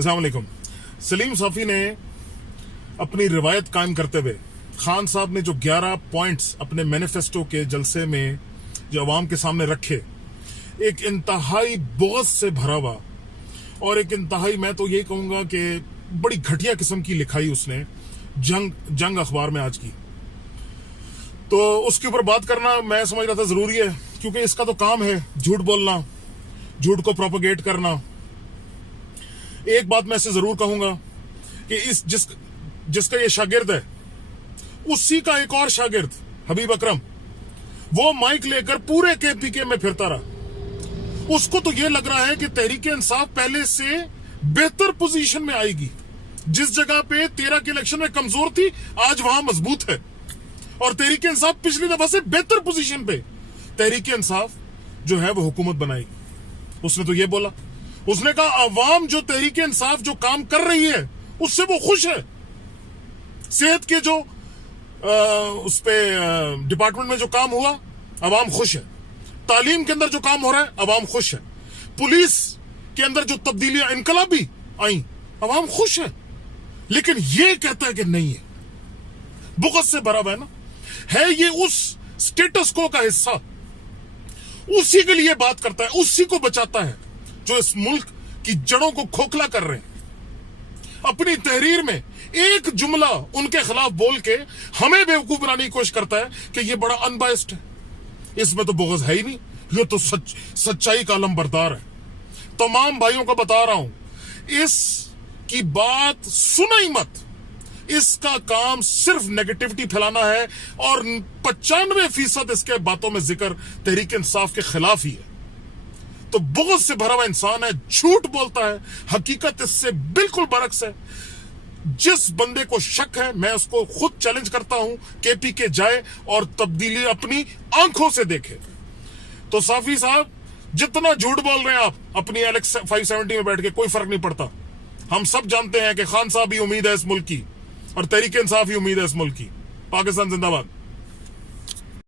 अस्सलाम वालेकुम। सलीम साफी ने अपनी रिवायत कायम करते हुए खान साहब ने जो 11 पॉइंट्स अपने मैनिफेस्टो के जलसे में जो अवाम के सामने रखे, एक इंतहाई बुग़्ज़ से भरा हुआ और एक इंतहाई, मैं तो यही कहूंगा कि बड़ी घटिया किस्म की लिखाई उसने जंग अखबार में आज की। तो उसके ऊपर बात करना मैं समझ रहा था जरूरी है, क्योंकि इसका तो काम है झूठ बोलना, झूठ को प्रोपोगेट करना। एक बात मैं इसे जरूर कहूंगा कि जिसका ये शागिर्द है, उसी का एक और शागिर्द हबीब अकरम, वो माइक लेकर पूरे केपीके में फिरता रहा। उसको तो ये लग रहा है कि तहरीके इंसाफ पहले से बेहतर पोजीशन में आएगी। जिस जगह पे 13 के इलेक्शन में कमजोर थी, आज वहां मजबूत है। और तहरीके इंसाफ पिछली दफा से बेहतर पोजीशन पे तहरीके इंसाफ जो है वो हुकूमत बनाएगी। उसने तो ये बोला, उसने कहा अवाम जो तहरीके इंसाफ जो काम कर रही है उससे वो खुश है। सेहत के जो उस पे डिपार्टमेंट में जो काम हुआ, अवाम खुश है। तालीम के अंदर जो काम हो रहा है, अवाम खुश है। पुलिस के अंदर जो तब्दीलियां इनकलाबी आई, अवाम खुश है। लेकिन ये कहता है कि नहीं है, बुग़्ज़ से भरा हुआ है ना, है ये उस स्टेटस को का हिस्सा, उसी के लिए बात करता है, उसी को बचाता है जो इस मुल्क की जड़ों को खोखला कर रहे हैं। अपनी तहरीर में एक जुमला उनके खिलाफ बोल के हमें बेवकूफ बनाने की कोशिश करता है कि ये बड़ा अनबायस्ड है। इसमें तो बुग़्ज़ है ही नहीं, ये तो सच्चाई का अलमबरदार है। तमाम भाइयों को बता रहा हूं, इसकी बात सुना ही मत। इसका काम सिर्फ नेगेटिविटी फैलाना है और 95% इसके बातों में जिक्र तहरीक इंसाफ के खिलाफ ही है। तो बुग़्ज़ से भरा हुआ इंसान है, झूठ बोलता है, हकीकत इससे बिल्कुल बरक्स है। जिस बंदे को शक है, मैं उसको खुद चैलेंज करता हूं, केपीके जाए और तब्दीली अपनी आंखों से देखे। तो साफी साहब, जितना झूठ बोल रहे हैं आप अपनी एलेक्स 570 में बैठ के, कोई फर्क नहीं पड़ता। हम सब जानते हैं कि खान साहब ही उम्मीद है इस मुल्क की और तहरीक इंसाफ ही उम्मीद है इस मुल्क की। पाकिस्तान जिंदाबाद।